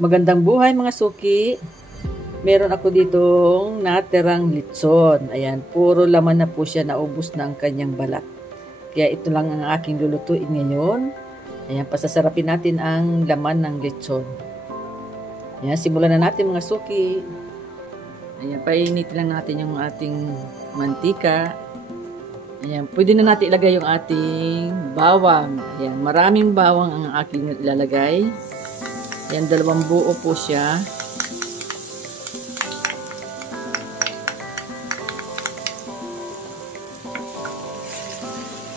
Magandang buhay mga suki. Meron ako ditong natirang litson. Ayan, puro laman na po siya, naubos na ang kanyang balat. Kaya ito lang ang aking lulutuin ngayon. Ayan, pasasarapin natin ang laman ng litson. Ayan, simulan na natin mga suki. Ayan, painitin lang natin yung ating mantika. Ayan, pwede na natin ilagay yung ating bawang. Ayan, maraming bawang ang aking ilalagay. Ayan, 2 buo po siya.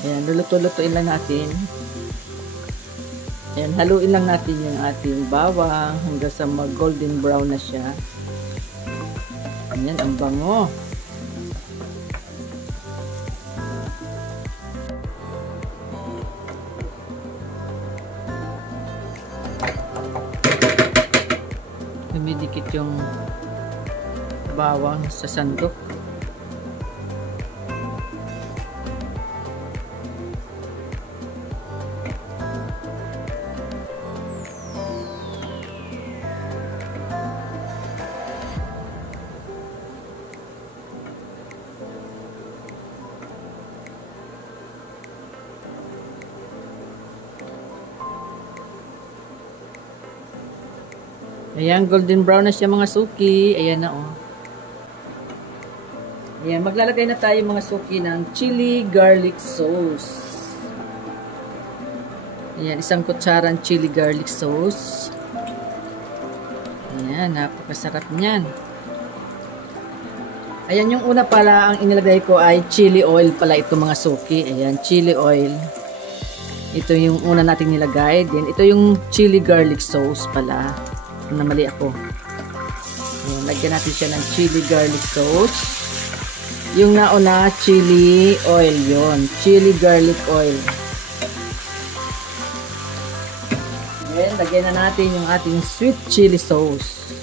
Ayan, luluto-lutuin lang natin. Ayan, haluin lang natin yung ating bawang hanggang sa mag-golden brown na siya. Ayan, ang bango. Dumidikit yung bawang sa sandok. Ayan, golden brown na siya mga suki. Ayan na oh. Ayan, maglalagay na tayo mga suki ng chili garlic sauce. Ayan, 1 kutsarang chili garlic sauce. Ayan, napakasarap niyan. Ayan, yung una pala ang inilagay ko ay chili oil pala ito mga suki. Ayan, chili oil. Ito yung una nating nilagay. Then, ito yung chili garlic sauce pala. Namali ako. Ayan, lagyan natin siya ng chili garlic sauce. Yung nauna, chili oil yon, chili garlic oil. Then, lagyan na natin yung ating sweet chili sauce.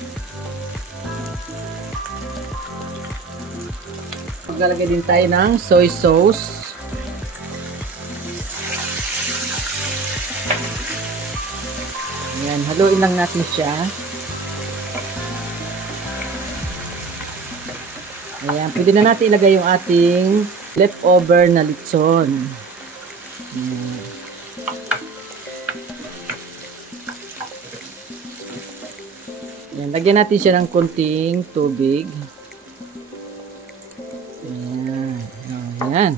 Maglalagay din tayo ng soy sauce. Ayan, haluin lang natin siya. Ayan, pwede na natin ilagay yung ating leftover na litson. Ayan, lagyan natin siya ng konting tubig. Ayan, ayan.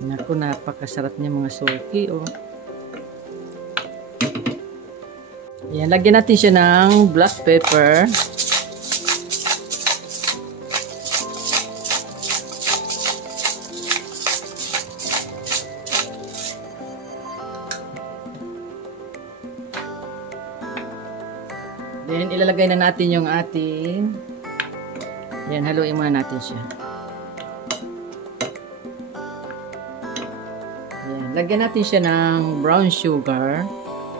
Naku, napakasarap niya mga suki, oh. Ayan, lagyan natin siya ng black pepper. Then, ilalagay na natin yung ating, ayan, haluin muna natin siya. Ayan, lagyan natin siya ng brown sugar.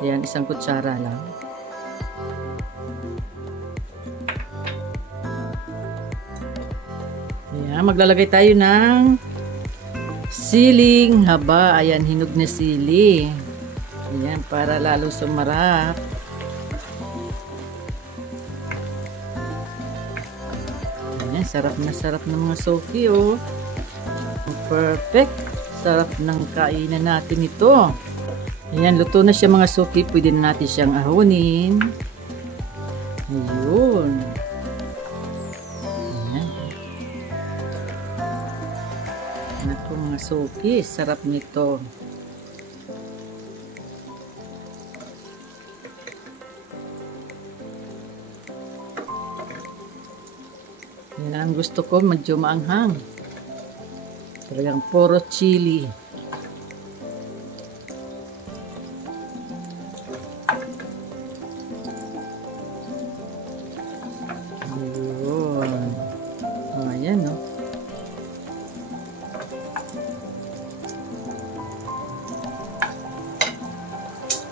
Ayan, 1 kutsara lang. Ayan, maglalagay tayo ng siling haba. Ayan, hinog na sili. Ayan, para lalo sumarap. Ayan, sarap na mga suki, oh. Perfect. Sarap ng kainan natin ito. Ayan, luto na siya mga suki. Pwede na natin siyang ahunin. Ayun. Ayan. Naku mga suki, sarap nito. Yan ang gusto ko, medyo maanghang. Talagang puro chili. Ayun. Oh, ayan, no?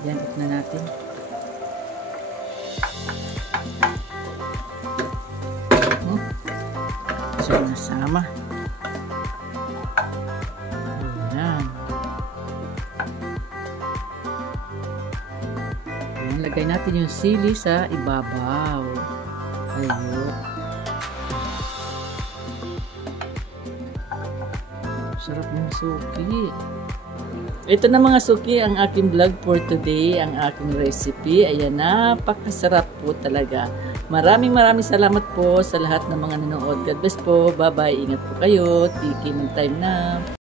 Yan, na natin. So, nasama. Ayan, lagay natin yung sili sa ibabaw. Ayun. Sarap ng suki. Ito na mga suki, ang aking vlog for today, ang aking recipe. Ayan, napakasarap po talaga. Maraming salamat po sa lahat ng mga nanonood. God bless po. Bye-bye. Ingat po kayo. Tiki ng time na.